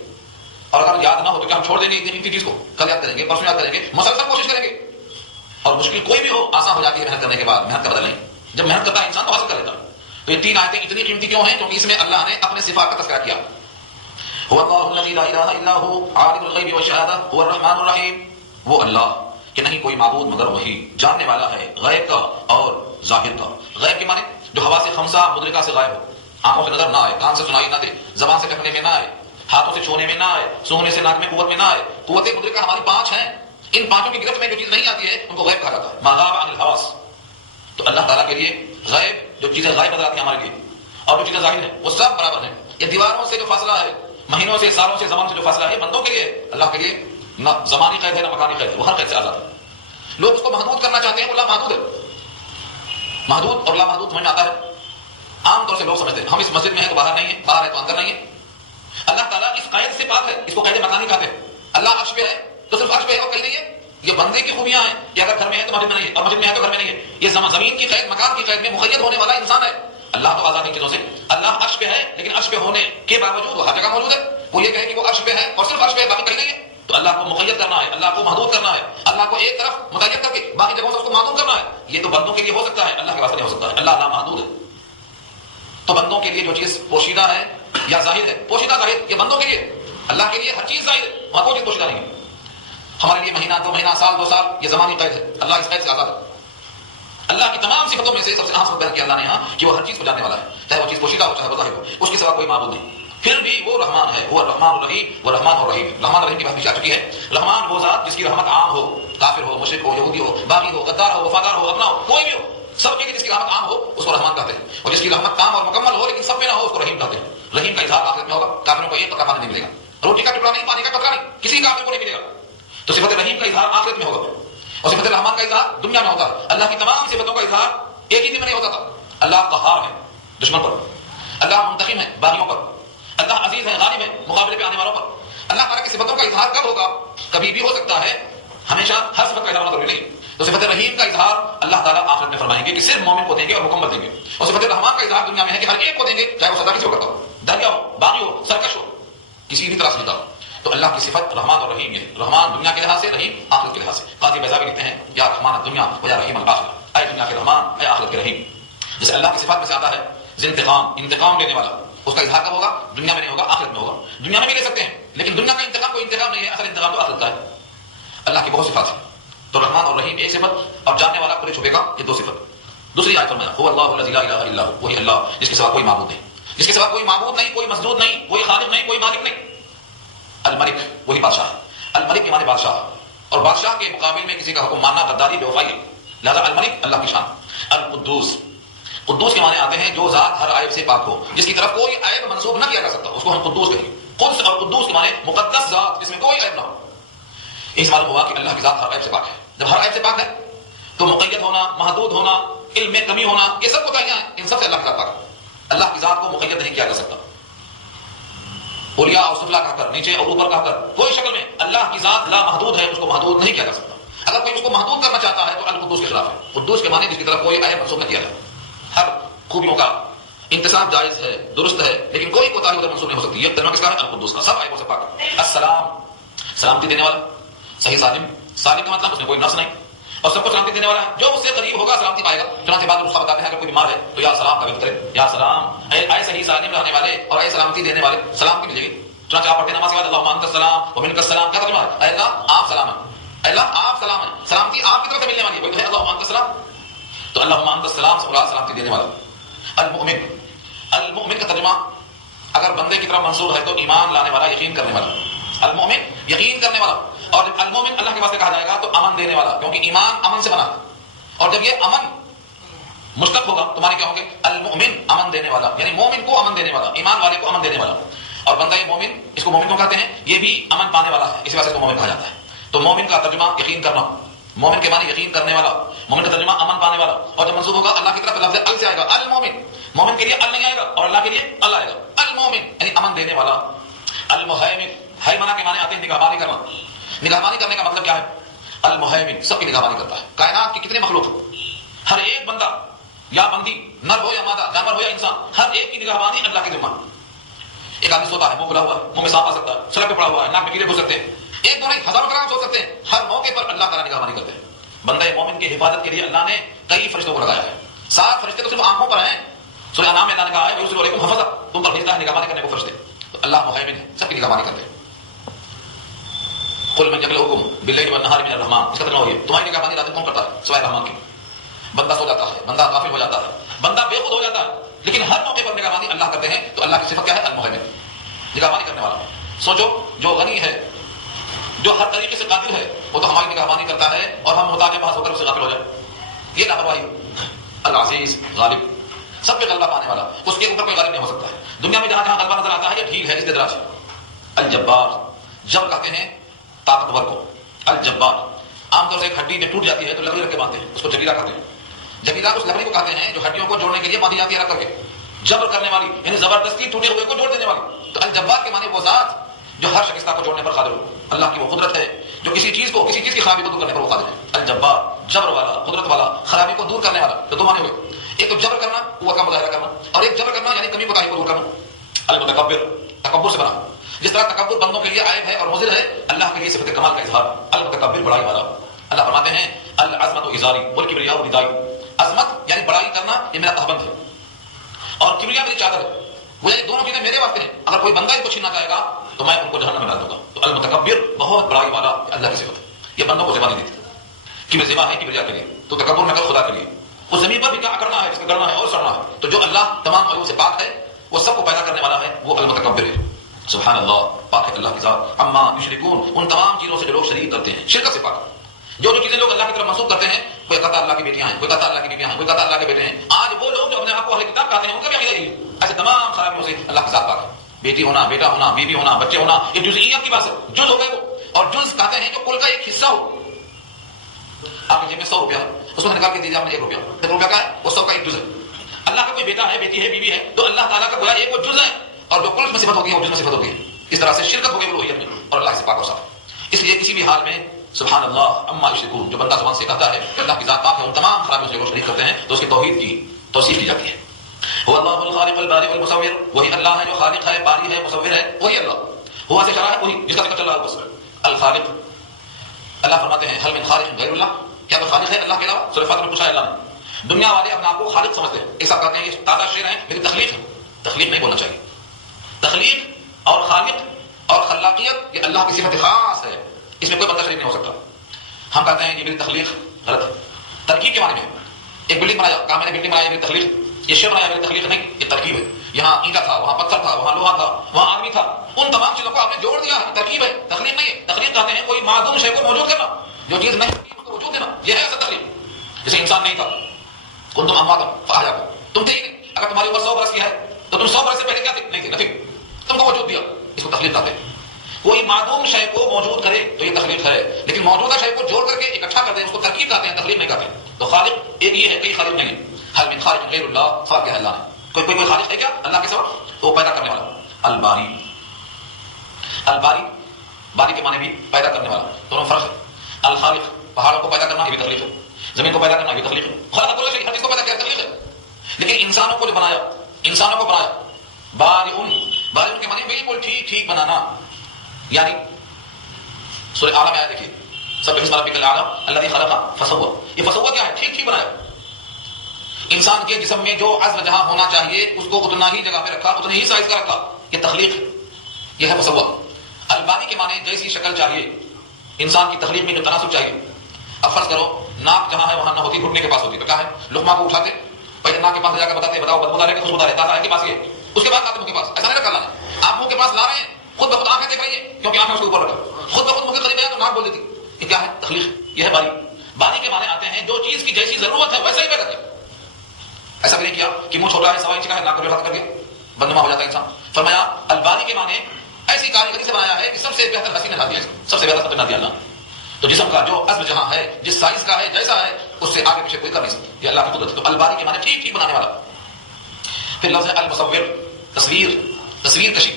اور اگر یاد نہ ہو تو کیا ہم چھوڑ دیں گے اتنی چیز کو, کل یاد کریں گے, پرسوں یاد کریں گے, مسلسل کوشش کریں گے. اور مشکل کوئی بھی ہو آسان ہو جاتی ہے محنت کرنے کے بعد, محنت کا بدل نہیں. جب محنت کرتا ہے انسان تو حاصل کر لیتا ہے. تو یہ 3 آیتیں اتنی قیمتی کیوں ہیں؟ کیونکہ اس میں اللہ نے اپنے صفات کا تذکرہ کیا. هو اللہ الذی لا الہ الا هو عالم الغیب والشہادہ هو الرحمن الرحیم, وہ اللہ کہ نہیں کوئی معبود مگر وہی, جاننے والا ہے غیب کا اور ظاہر کا. غیب کے معنی جو حواس خمسہ مدرکہ سے غائب ہو, آنکھوں سے نظر نہ آئے, کان سے سنائی نہ دے, زبان سے ٹکنے میں نہ آئے, ہاتھوں سے چھونے میں نہ آئے, سونگنے سے ناک میں قوت میں نہ آئے. قوت مدرکہ ہماری 5 ہیں, ان 5 کی گرفت میں جو چیز نہیں آتی ہے ان کو غیب کہا جاتا ہے, ما غاب عن الحواس. تو اللہ تعالیٰ کے لیے غیب جو چیزیں غائب نظر آتی ہیں ہمارے لیے, اور جو چیزیں ظاہر ہیں وہ سب برابر ہیں. یہ دیواروں سے جو فاصلہ ہے, مہینوں سے, سالوں سے, زمان سے جو فاصلہ ہے, بندوں کے لیے, اللہ کے لیے نہ زمانی قید ہے نہ مکانی قید ہے, وہ ہر قید سے آزاد ہے. لوگ اس کو محدود کرنا چاہتے ہیں, وہ لامحدود ہے. محدود اور لامحدود سمجھ میں آتا ہے, عام طور سے لوگ سمجھتے ہیں ہم اس مسجد میں ہیں تو باہر نہیں ہے, باہر ہے تو اندر نہیں ہے. اللہ تعالیٰ اس قید سے پاک ہے, اس کو قید مکانی کہتے ہیں. اللہ عرش پہ ہے تو صرف عرش پہ ہے اور کہیں نہیں ہے. یہ بندے کی خوبیاں ہیں کہ اگر گھر میں ہے تو مسجد میں نہیں ہے, اور مسجد میں ہے تو گھر میں نہیں ہے. یہ زمین کی قید, مکان کی قید میں مقید ہونے والا انسان ہے. اللہ تو آزاد ان چیزوں سے. اللہ عرش پہ ہے, لیکن عرش پہ ہونے کے باوجود وہ ہر جگہ موجود ہے. وہ یہ کہے کہ وہ عرش پہ ہے اور صرف عرش پہ ہے, باقی کہیں نہیں ہے, تو اللہ کو مقید کرنا ہے, اللہ کو محدود کرنا ہے, اللہ کو ایک طرف مقید کر کے باقی جگہوں سے اس کو محدود کرنا ہے. یہ تو بندوں کے لیے ہو سکتا ہے, اللہ کے واسطے نہیں ہو سکتا ہے. اللہ محدود ہے. تو بندوں کے لیے جو چیز پوشیدہ ہے یا ظاہر ہے, پوشیدہ ظاہر, یہ بندوں کے لیے. اللہ کے لیے ہر چیز ظاہر ہے, وہاں کوئی چیز پوشیدہ نہیں ہے. ہمارے لیے مہینہ, 2 مہینہ, سال, 2 سال یہ زمانی قید ہے. اللہ اس قید سے آزاد ہے. اللہ کی تمام صفتوں میں سے سب سے اہم صفت بیان کیا اللہ نے یہاں کہ وہ ہر چیز کو جاننے والا ہے, چاہے وہ چیز پوشیدہ ہو چاہے وہ ظاہر ہو, اس کے سوا کوئی معبود نہیں. پھر بھی وہ رحمان ہے, وہ الرحمن الرحیم, وہ رحمان الرحیم. رحمان الرحیم کی بات بھی آ چکی ہے. رحمان وہ ذات جس کی رحمت عام ہو, کافر ہو, مشرک ہو, یہودی ہو, باغی ہو, غدار ہو, وفادار ہو, اپنا ہو, کوئی بھی ہو, سب کے لیے جس کی رحمت عام ہو اس کو رحمان کہتے ہیں. اور جس کی رحمت کام اور مکمل ہو لیکن سب پہ نہ ہو اس کو رحیم کہتے ہیں. رحیم کا اظہار آخرت میں ہوگا. کافروں کو ایک قطرہ پانی نہیں ملے گا, روٹی کا ٹکڑا نہیں, پانی کا قطرہ نہیں, کسی کافر کو نہیں ملے گا. تو صفت رحیم کا اظہار آخرت میں ہوگا, اور صفت رحمان کا اظہار دنیا میں ہوتا ہے. اللہ کی تمام صفتوں کا اظہار ایک ہی دن میں نہیں ہوتا تھا. اللہ قہار ہے دشمن پر, اللہ منتقم ہے باغیوں پر, اللہ عزیز ہے غالب ہے مقابلے پہ آنے والوں پر. اللہ تعالیٰ کی صفتوں کا اظہار کب ہوگا؟ کبھی بھی ہو سکتا ہے ہمیشہ ہر صفت کا اظہار ہونا ضروری نہیں. تو صفت رحیم کا اظہار اللہ تعالیٰ آخرت میں فرمائیں گے کہ صرف مومن کو دیں گے اور مکمل دیں گے. اور صفت رحمان کا اظہار دنیا میں ہے کہ ہر ایک کو دیں گے، چاہے وہ سزا کسی کو کرتا ہو، دریا ہو، باغی ہو، سرکش ہو، کسی بھی طرح سے ہو. تو اللہ کی صفت رحمان اور رحیم ہے. رحمان دنیا کے لحاظ سے، رحیم آخرت کے لحاظ سے. قاضی بیضاوی لکھتے ہیں یا رحمان دنیا و یا رحیم الآخرہ، اے دنیا کے رحمان اے آخرت کے رحیم. جیسے اللہ کی صفات میں سے آتا ہے انتقام لینے والا. اس کا اظہار کب ہوگا؟ دنیا میں نہیں ہوگا، آخرت میں ہوگا. دنیا میں بھی لے سکتے ہیں لیکن دنیا کا انتقام کوئی انتقام نہیں ہے، اصل انتقام تو آخرت کا ہے. اللہ کی بہت صفات ہیں. تو رحمان اور رحیم ایک صفت، اور جاننے والا کھلے چھپے گا یہ دو صفت. دوسری آیت فرمایا هو اللہ الذی لا الہ الا هو، وہی اللہ جس کے سوا کوئی معبود نہیں، جس کے سوا کوئی معبود نہیں، کوئی مسجود نہیں، کوئی خالق نہیں، کوئی مالک نہیں. الملک وہی بادشاہ. الملک کے معنی بادشاہ، اور بادشاہ کے مقابل میں کسی کا حکم ماننا غداری بے وفائی ہے. لہذا الملک اللہ کی شان. القدوس، قدوس کے معنی آتے ہیں جو ذات ہر عیب سے پاک ہو، جس کی طرف کوئی عیب منسوب نہ کیا جا سکتا، اس کو ہم قدوس کہیں. قدس اور قدوس کے معنی مقدس ذات جس میں کوئی عیب نہ ہو. اس معلوم ہوا کہ اللہ کی ذات ہر عیب سے پاک ہے. جب ہر عیب سے پاک ہے تو مقید ہونا، محدود ہونا، علم میں کمی ہونا، یہ سب کوتاہیاں ہیں، ان سب سے اللہ کی ذات پاک ہے. اللہ کی ذات کو مقید نہیں کیا جا سکتا. اولیاء اور سفلا کہہ کر، نیچے اور اوپر کہہ کر، کوئی شکل میں اللہ کی ذات لا محدود ہے، اس کو محدود نہیں کیا جا سکتا. اگر کوئی اس کو محدود کرنا چاہتا ہے تو القدوس کے خلاف ہے. قدوس کے معنی جس کی طرف کوئی عیب منسوب نہ کیا جائے. ہر خوبیوں کا انتصاب جائز ہے، درست ہے، لیکن کوئی کوتاہی ادھر منسوب نہیں ہو سکتی. یہ ترجمہ کس کا ہے؟ القدوس کا، سب عیبوں سے پاک. السلام، سلامتی دینے والا. صحیح سالم، سالم کا مطلب اس میں کوئی نفس نہیں اور سب کو سلامتی دینے والا ہے. جو اس سے قریب ہوگا سلامتی پائے گا. چنانچہ بعد نسخہ بتاتے ہیں اگر کوئی بیمار ہے تو یا سلام کا کرے، یا سلام اے صحیح سالم رہنے والے اور اے سلامتی دینے والے، سلام کی ملے گی. چنانچہ آپ پڑھتے نماز کے بعد اللہم انت السلام و منک السلام. کیا ترجمہ ہے؟ اے اللہ آپ سلام ہیں، اے اللہ آپ سلام ہیں، سلامتی آپ کی طرف سے ملنے والی ہے. وہی تو ہے اللہم انت السلام. تو اللہم انت السلام سے مراد سلامتی دینے والا. المؤمن، المؤمن کا ترجمہ اگر بندے کی طرف منصوب ہے تو ایمان لانے والا، یقین کرنے والا. المؤمن یقین کرنے والا. اور جب المؤمن اللہ کے واسطے کہا جائے گا تو امن دینے والا، کیونکہ ایمان امن سے بنا ہے. اور جب یہ امن مشتق ہوگا تو معنی کیا ہوں گے؟ المؤمن امن دینے والا، یعنی مومن کو امن دینے والا، ایمان والے کو امن دینے والا. اور بندہ یہ مومن، اس کو مومن کیوں کہتے ہیں؟ یہ بھی امن پانے والا ہے، اس وجہ سے اس کو مومن کہا جاتا ہے. تو مومن کا ترجمہ یقین کرنا. مومن کے معنی یقین کرنے والا، مومن کا ترجمہ امن پانے والا. اور جب منسوب ہوگا اللہ کی طرف لفظ ال سے آئے گا المومن. مومن کے لیے ال نہیں آئے گا اور اللہ کے لیے ال آئے گا. المومن یعنی امن دینے والا. المہیمن، ہیمنہ کے معنی آتے ہیں نگہبانی کرنا. نگہبانی کرنے کا مطلب کیا ہے؟ المہیمن سب کی نگہبانی کرتا ہے. کائنات کی کتنے مخلوق، ہر ایک بندہ یا بندی، نر ہو یا مادہ، جانور ہو یا انسان، ہر ایک کی نگہبانی اللہ کے ذمہ. ایک آدمی سوتا ہے، منہ کھلا ہوا ہے، منہ میں سانپ آ سکتا ہے، سڑک پہ پڑا ہوا ہے، ناک میں کیڑے گھس سکتے ہیں. ایک دو نہیں، ہزاروں طرح سو سکتے ہیں. ہر موقع پر اللہ تعالیٰ نگہبانی کرتے ہیں. بندہ مومن کی حفاظت کے لیے اللہ نے کئی فرشتوں کو لگایا ہے. 7 فرشتے تو صرف آنکھوں پر ہیں. سورہ انعام میں اللہ نے کہا ہے وَيُرْسِلُ عَلَيْكُمْ حَفَظًا، تم پر بھیجتا ہے نگہبانی کرنے کو فرشتے. تو اللہ مہیمن ہے، سب کی نگہبانی کرتے ہیں. قُلْ مَنْ يَكْلَؤُكُمْ بِاللَّيْلِ وَالنَّهَارِ مِنَ الرَّحْمَٰنِ. اس کا ترجمہ یہ تمہاری نگہبانی رات کون کرتا ہے سوائے رحمان کے. بندہ سو جاتا ہے، بندہ غافل ہو جاتا ہے، بندہ بے خود ہو جاتا ہے، لیکن ہر موقع پر نگہبانی اللہ کرتے ہیں. تو اللہ کی صفت کیا ہے؟ المہیمن، نگہبانی کرنے والا. سوچو جو غنی ہے، جو ہر طریقے سے قادر ہے، وہ تو ہماری نگہبانی کرتا ہے اور ہم محتاج پاس ہو کر اسے غافل ہو جائے، یہ لاپرواہی. العزیز غالب، سب پہ غلبہ پانے والا، اس کے اوپر کوئی غالب نہیں ہو سکتا ہے. دنیا میں جہاں جہاں غلبہ نظر آتا ہے یہ ڈھیل ہے، استدراج ہے. الجبار، جبر کہتے ہیں طاقتور کو. الجبار عام طور سے ایک ہڈی جب ٹوٹ جاتی ہے تو لکڑی رکھ کے باندھتے ہیں، اس کو جبیرہ کہتے ہیں. جبیرہ اس لکڑی کو کہتے ہیں جو ہڈیوں کو جوڑنے کے لیے باندھی جاتی ہے رکھ کر کے. جبر کرنے والی یعنی زبردستی ٹوٹے ہوئے کو جوڑ دینے والی. تو الجبار کے معنی وہ ذات جو ہر شکستہ کو جوڑنے پر قادر ہو. اللہ کی وہ قدرت ہے جو کسی چیز کی خرابی کو دور کرنے پر وہ قادر ہے. الجبار جبر والا، قدرت والا، خرابی کو دور کرنے والا. تو دو معنی ہوئے، ایک تو جبر کرنا، قوت کا مظاہرہ کرنا، اور ایک جبر کرنا یعنی کمی کوتاہی کو دور کرنا. المتکبر، تکبر سے بنا. جس طرح تکبر بندوں کے لیے عیب ہے اور مضر ہے، اللہ کے لیے صفت کمال کا اظہار. المتکبر بڑائی والا. اللہ فرماتے ہیں العظمت ازاری والکبریاء ردائی. عظمت یعنی بڑائی کرنا یہ میرا تہبند ہے اور کبریا میری چادر ہے. وہ یعنی دونوں چیزیں میرے واسطے ہیں. اگر کوئی بندہ ان کو چھیننا چاہے گا تو میں ان کو جہنم میں ڈال دوں گا. تو المتکبر بہت بڑائی والا اللہ کی صفت ہے. یہ بندوں کو زبان نہیں دیتی. کبر زبان ہے کبریا کے لیے، تو تکبر میں کر خدا کے لیے. اس زمین پر بھی کیا کرنا ہے، اس کا گڑنا ہے اور سڑنا ہے. تو جو اللہ تمام عیوب سے پاک ہے، وہ سب کو پیدا کرنے والا ہے، وہ المتکبر ہے. سبحان اللہ، پاک ہے اللہ کی ذات. اما یشرکون، ان تمام چیزوں سے جو لوگ شریک کرتے ہیں، شرک سے پاک. جو چیزیں لوگ اللہ کی طرف منسوب کرتے ہیں، کوئی کہتا اللہ کی بیٹیاں ہیں، کوئی کہتا اللہ کی بیویاں ہیں، کوئی کہتا اللہ کے بیٹے ہیں. آج وہ لوگ جو اپنے آپ کو اہل کتاب کہتے ہیں ان کا بھی عقیدہ یہی ہے. ایسے تمام خرابیوں سے اللہ کی ذات پاک ہے. بیٹی ہونا، بیٹا ہونا، بیوی ہونا، بچے ہونا، یہ جزئیات کی بات ہے. جز ہو گئے وہ، اور جز کہتے ہیں جو کل کا ایک حصہ ہو. آپ کی جیب میں 100 روپیہ ہے، اس کو نکال کے دیجیے آپ نے 1 روپیہ. 1 روپیہ کا ہے وہ 100 کا ایک جز ہے. اللہ کا کوئی بیٹا ہے، بیٹی ہے، بیوی ہے، تو اللہ تعالیٰ کا گویا ایک وہ جز ہے اور جو کل میں صفت ہوتی ہے وہ جز میں صفت ہوتی ہے. اس طرح سے شرکت ہو گئی الوہیت میں اور اللہ سے پاک و صاف. اس لیے کسی بھی حال میں سبحان اللہ اما یشرکون، جو بندہ زبان سے کہتا ہے کہ اللہ کی ذات پاک ہے، ان تمام خرابیوں سے وہ شریک کرتے ہیں تو اس کی توحید کی توصیف کی جاتی ہے. هو اللہ الخالق البارئ المصور، وہی اللہ ہے جو خالق ہے، باری ہے، مصور ہے، وہی اللہ. ہوا سے شرح ہے، وہی جس کا ذکر چل رہا ہے بس. الخالق، اللہ فرماتے ہیں هل من خالق غیر اللہ، کیا کوئی خالق ہے اللہ کے علاوہ؟ سورہ فاتر میں پوچھا ہے اللہ نے. دنیا والے اپنے آپ کو خالق سمجھتے ہیں، ایسا کہتے ہیں یہ تازہ شعر ہے لیکن تخلیق ہے. تخلیق نہیں بولنا چاہیے. تخلیق اور خالق اور خلاقیت یہ اللہ کی صفت خاص ہے، اس میں کوئی بندہ شریک نہیں ہو سکتا. ہم کہتے ہیں یہ میری تخلیق، غلط ہے. ترکیب کے معنی میں ایک بلڈنگ بنایا، کہا میں نے بلڈنگ بنایا، میری تخلیق. یہ شعر بنایا، میری تخلیق نہیں، یہ ترکیب ہے. یہاں اینٹا تھا، وہاں پتھر تھا، وہاں لوہا تھا، وہاں آدمی تھا، ان تمام چیزوں کو آپ نے جوڑ دیا، ترکیب ہے، تخلیق نہیں ہے. تخلیق کہتے ہیں کوئی معدوم شے کو موجود کرنا، جو چیز نہیں ہوتی اس کو وجود دینا، یہ ہے اصل تخلیق. جیسے انسان نہیں تھا، کن تم اموات فاحیاکم، تم تھے ہی نہیں. اگر تمہاری عمر 100 برس کی ہے تو تم 100 برس سے پہلے کیا تھے؟ نہیں تھے، نتھنگ. تم کو وجود دیا، اس کو تخلیق کہتے ہیں. کوئی معدوم شے کو موجود کرے تو یہ تخلیق ہے، لیکن موجودہ شے کو جوڑ کر کے اکٹھا کر دیں اس کو ترکیب کہتے ہیں، تخلیق نہیں کہتے. تو خالق ایک یہ ہے، کئی خالق نہیں ہے. هل من خالق غیر اللہ، سوال کیا ہے اللہ نے؟ کوئی خالق ہے کیا اللہ کے سوا؟ وہ پیدا کرنے والا. الباری، الباری، باری کے معنی بھی پیدا کرنے والا، دونوں فرق ہے. الخالق، پہاڑوں کو پیدا کرنا یہ بھی تخلیق ہے، زمین کو پیدا کرنا یہ بھی تخلیق ہے. خلق کل شیء، ہر چیز کو پیدا کیا تخلیق ہے. لیکن انسانوں کو جو بنایا، انسانوں کو بنایا، بارئن، بارئن کے معنی بالکل ٹھیک ٹھیک بنانا. یعنی سورہ اعلیٰ میں آیا دیکھیے، سبح اسم ربک الاعلیٰ الذی خلق فسوی. یہ فسوی کیا ہے؟ ٹھیک ٹھیک بنایا. انسان کے جسم میں جو عضو جہاں ہونا چاہیے اس کو اتنا ہی جگہ پہ رکھا، اتنے ہی سائز کا رکھا، یہ تخلیق، یہ ہے فسوی. البانی کے معنی جیسی شکل چاہیے، انسان کی تخلیق میں جو تناسب چاہیے. اب فرض کرو ناک جہاں ہے وہاں نہ ہوتی، گھٹنے کے پاس ہوتی، تو کیا ہے؟ لقمہ کو اٹھاتے، پہلے ناک کے پاس جا کر بتاتے، بتاؤ بدبودار ہے کہ خوشبودار ہے، تازہ ہے کہ باسی ہے، اس کے بعد لاتے منہ کے پاس. ایسا نہیں رکھا اللہ نے. آپ منہ کے پاس لا رہے ہیں، خود بخود آنکھیں دیکھ رہی ہیں کیونکہ آنکھیں اس کے اوپر رکھا، خود بخود منہ کے قریب آیا تو ناک بول دیتی. یہ کیا ہے؟ تخلیق. یہ ہے باری. باری کے معنی آتے ہیں جو چیز کی جیسی ضرورت ہے ویسا ہی پیدا کیا. ایسا نہیں کیا کہ منہ چھوٹا ہے، 1.25 انچ کا ہے، ناک کو ہاتھ کر دیا، بدنما ہو جاتا ہے انسان. فرمایا الباری کے معنی ایسی کاریگری سے بنایا ہے کہ سب سے بہتر حسین بنا دیا، سب سے بہتر بنا دیا اللہ. تو جسم کا جو عزم جہاں ہے، جس سائز کا ہے، جیسا ہے، اس سے آگے پیچھے کوئی کر نہیں سکتا. یہ اللہ کی قدرت ہے. تو الباری کے معنی ٹھیک ٹھیک بنانے والا. پھر لفظ ہے المصور، تصویر، تصویر کشی.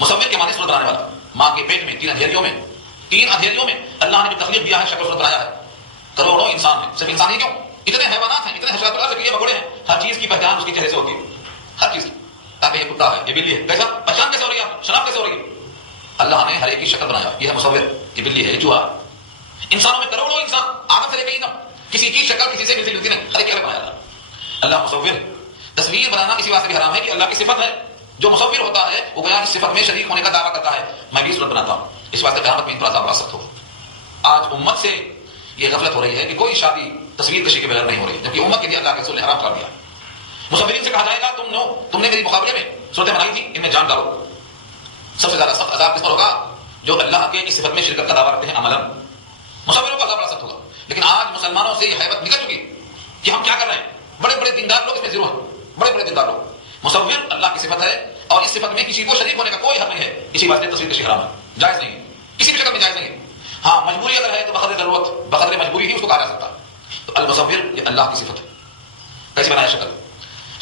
مصور کے معنی صورت بنانے والا. ماں کے پیٹ میں 3 اندھیریوں میں اللہ نے جو تخلیق دیا ہے، شکل صورت بنایا ہے. کروڑوں انسان ہیں، صرف انسان ہی کیوں، اتنے حیوانات ہیں، اتنے حشرات الارض کے مگوڑے ہیں. ہر چیز کی پہچان اس کے چہرے سے ہوتی ہے، ہر چیز کی. تاکہ یہ کتا ہے، یہ بلی ہے، کیسا پہچان کیسے ہو رہی ہے، شناخت کیسے ہو رہی ہے؟ اللہ نے ہر ایک کی شکل بنایا. یہ ہے مصور. یہ بلی ہے، یہ چوہا. انسانوں میں کروڑوں انسان، آدم سے لے کے ادم، کسی کی شکل کسی سے ملتی نہیں، ہر ایک الگ بنایا اللہ. مصور. تصویر بنانا اسی واسطے بھی حرام ہے کہ اللہ کی صفت ہے. جو مصور ہوتا ہے وہ گویا اس صفت میں شریک ہونے کا دعویٰ کرتا ہے، میں بھی صورت بناتا ہوں. اس واسطے قیامت میں ان پر عذاب راست ہوگا. آج امت سے یہ غفلت ہو رہی ہے کہ کوئی شادی تصویر کشی کے بغیر نہیں ہو رہی، جبکہ امت کے لیے اللہ کے رسول نے حرام کر دیا. مصورین سے کہا جائے گا تم نے میری مقابلے میں صورتیں بنائی تھی، ان میں جان ڈالو. سب سے زیادہ سخت عذاب کس پر ہوگا؟ جو اللہ کے اس صفت میں شرکت کا دعویٰ رکھتے ہیں عملاً. مصوروں کا عذاب راست ہوگا. لیکن آج مسلمانوں سے یہ حیبت نکل چکی کہ ہم کیا کر رہے ہیں. بڑے بڑے دیندار لوگ اس میں زیرو ہیں، بڑے بڑے دیندار لوگ. مصور اللہ کی صفت ہے اور اس صفت میں کسی کو شریک ہونے کا کوئی حق نہیں ہے. اسی واسطے تصویر کشی حرام ہے، جائز نہیں ہے، کسی بھی شکل میں جائز نہیں ہے. ہاں مجبوری اگر ہے تو بقدر ضرورت، بقدر مجبوری ہی اس کو کہا جا سکتا ہے. تو المصور یہ اللہ کی صفت ہے. کیسے بنایا شکل؟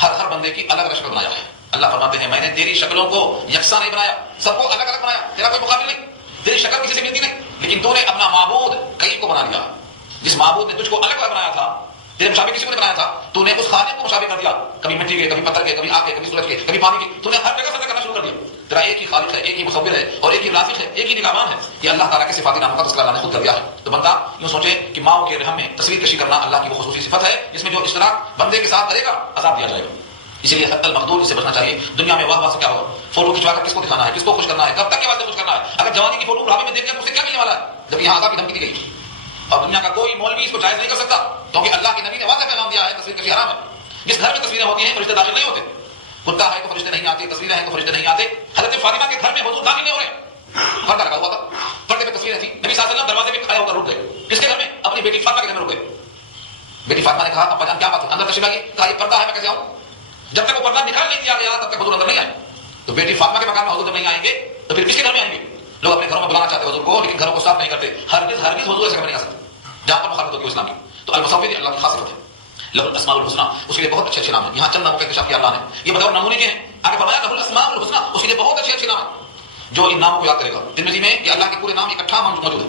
ہر بندے کی الگ الگ شکل بنایا ہے. اللہ فرماتے ہیں میں نے تیری شکلوں کو یکساں نہیں بنایا، سب کو الگ الگ بنایا. تیرا کوئی مقابل نہیں، تیری شکل کسی سے ملتی نہیں، لیکن تو نے اپنا معبود کئی کو بنا لیا. جس معبود نے تجھ کو الگ الگ بنایا تھا، تیرے مشابہ کسی کو نہیں بنایا تھا، تو نے اس خالق کو مشابہ کر دیا. کبھی مٹی کے، کبھی پتھر کے، کبھی آگ کے، کبھی سورج کے، کبھی پانی کے. تو نے ہر جگہ سجدہ کرنا شروع کر دیا. تیرا ایک ہی خالق ہے، ایک ہی مصور ہے، اور ایک ہی رازق ہے، ایک ہی نگہبان ہے. یہ اللہ تعالیٰ کے صفاتی ناموں کا تذکرہ اللہ نے خود کر دیا ہے. تو بندہ یوں سوچے کہ ماؤں کے رحم میں تصویر کشی کرنا اللہ کی وہ خصوصی صفت ہے جس میں جو اشتراک بندے کے ساتھ کرے گا عذاب دیا جائے گا. اسی لیے حق المقدور اس سے بچنا چاہیے. دنیا میں واہ سے کیا ہوگا؟ فوٹو کھنچوا کر کس کو دکھانا ہے، کس کو خوش کرنا ہے، کب تک کے واسطے خوش کرنا ہے. اگر جوانی کی فوٹو بڑھاپے میں دیکھ لیں تو اس سے کیا ملنے والا ہے، جب یہاں عذاب کی دھمکی دی گئی. اور دنیا کا کوئی مولوی اس کو جائز نہیں کر سکتا، کیونکہ اللہ کے نبی نے واضح پیغام دیا ہے تصویر کشی حرام ہے. جس گھر میں تصویریں ہوتی ہیں فرشتے داخل نہیں ہوتے. کتا ہے تو فرشتے نہیں آتے، تصویریں ہیں تو فرشتے نہیں آتے. حضرت فاطمہ کے گھر میں حضور داخل نہیں ہو رہے، پردہ لگا ہوا تھا، پردے پہ تصویریں تھیں. نبی صلی اللہ علیہ وسلم دروازے پہ کھڑے ہو کر رک گئے. کس کے گھر میں؟ اپنی بیٹی فاطمہ کے گھر میں رک گئے. بیٹی فاطمہ نے کہا ابا جان کیا بات ہے، اندر تشریف لائیے. کہا یہ پردہ ہے، میں کیسے آؤں؟ جب تک وہ پردہ نکال نہیں دیا گیا تب تک حضور اندر نہیں آئے. تو بیٹی فاطمہ کے مکان میں حضور جب نہیں آئیں گے تو پھر کس کے گھر میں آئیں گے؟ لوگ اپنے گھروں میں بلانا چاہتے ہیں حضور کو، لیکن گھروں کو صاف نہیں کرتے. ہرگز حضور ایسے گھر نہیں آ سکتے جہاں پر مخالفت ہوگی اسلام کی. تو المصور اللہ کی خاص صفت ہے. لہ الاسماء الحسنی، اس کے لیے بہت اچھے نام ہیں. یہاں چند ناموں کا انکشاف کیا اللہ نے. یہ بتاؤ نمونے کے ہیں. آگے فرمایا لہ الاسماء الحسنی، اس کے لیے بہت اچھے نام ہیں. جو ان ناموں کو یاد کرے گا. ترمذی میں یہ اللہ کے پورے نام اکٹھا موجود ہے.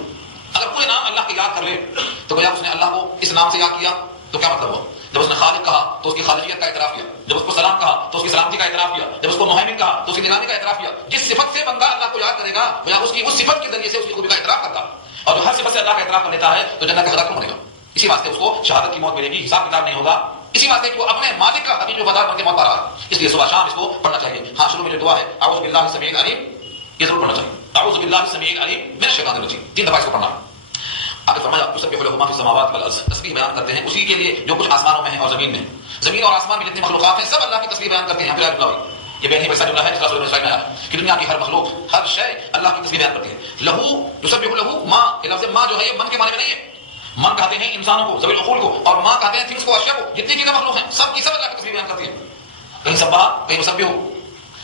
اگر پورے نام اللہ کے یاد کر لے تو گویا اس نے اللہ کو اس نام سے یاد کیا تو کیا مطلب ہوا؟ جب اس نے خالق کہا تو اس کی خالقیت کا اعتراف کیا، جب اس کو سلام کہا تو اس کی سلامتی کا اعتراف کیا، جب اس کو مہیمن کہا تو اس کی نگرانی کا اعتراف کیا. جس صفت سے بندہ اللہ کو یاد کرے گا گویا اس کی اس صفت کے ذریعے سے اس کی خوبی کا اعتراف کرتا، اور جو ہر صفت سے اللہ کا اعتراف کر لیتا ہے تو جنت کا حقدار کون بنے گا؟ اسی واسطے اس کو شہادت کی موت ملے گی، حساب کتاب نہیں ہوگا، اسی واسطے کہ وہ اپنے مالک کا حقیقی وفادار بن کے موت پا رہا ہے. اس لیے صبح شام اس کو پڑھنا چاہیے. ہاں شروع میں جو دعا ہے اعوذ باللہ السمیع العلیم، یہ ضرور پڑھنا چاہیے. اعوذ باللہ السمیع العلیم من الشیطان الرجیم، 3 دفعہ اس کو پڑھنا. آگے فرمایا یسبح لہ ما فی السماوات والارض، تسبیح بیان کرتے ہیں اسی کے لیے جو کچھ آسمانوں میں ہے اور زمین میں. زمین اور آسمان میں جتنی مخلوقات ہیں سب اللہ کی تسبیح بیان کرتے ہیں. یہ بے ویسا جملہ ہے جس کا سورہ اسرائیل میں آیا کہ دنیا کی ہر مخلوق ہر شے اللہ کی تسبیح بیان کرتی ہے. لہو یسبح لہ ما، یہ لفظ ما جو ہے یہ من کے معنی میں نہیں ہے. من کہتے ہیں انسانوں کو، ذوی العقول کو، اور ما کہتے ہیں تھنگس کو، اشیاء کو. جتنی چیزیں مخلوق ہیں سب کی سب اللہ کی تسبیح بیان کرتی ہے. کہیں سبح کہیں مسبح،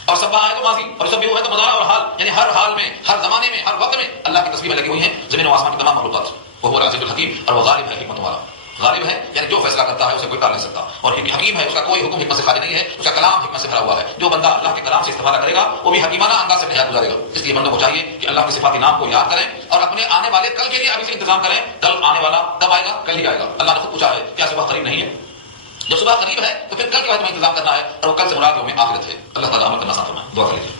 اور سبح ہے تو ماضی اور مسبح ہے تو مضارع اور حال، یعنی ہر حال میں ہر زمانے میں ہر وقت میں اللہ کی تسبیح لگی ہوئی ہیں زمین و آسمان کی تمام مخلوقات. وہ العزیز الحکیم، اور وہ غالب ہے، حکمت والا. غالب ہے یعنی جو فیصلہ کرتا ہے اسے کوئی ٹال نہیں سکتا، اور حکیم ہے، اس کا کوئی حکم حکمت سے خالی نہیں ہے، اس کا کلام حکمت سے بھرا ہوا ہے. جو بندہ اللہ کے کلام سے استفادہ کرے گا وہ بھی حکیمانہ انداز سے حیات گزارے گا. اس لیے بندوں کو چاہیے کہ اللہ کے صفاتی نام کو یاد کریں اور اپنے آنے والے کل کے لیے ابھی سے انتظام کریں. کل آنے والا کب آئے گا؟ کل ہی آئے گا. اللہ نے خود پوچھا ہے کیا صبح قریب نہیں ہے؟ جب صبح قریب ہے تو پھر کل کے بعد تمہیں انتظام کرنا ہے، اور وہ کل سے مراد یوم آخرت ہے. اللہ تعالیٰ عمل کرنا آسان فرمائے. دعا کر لیجیے.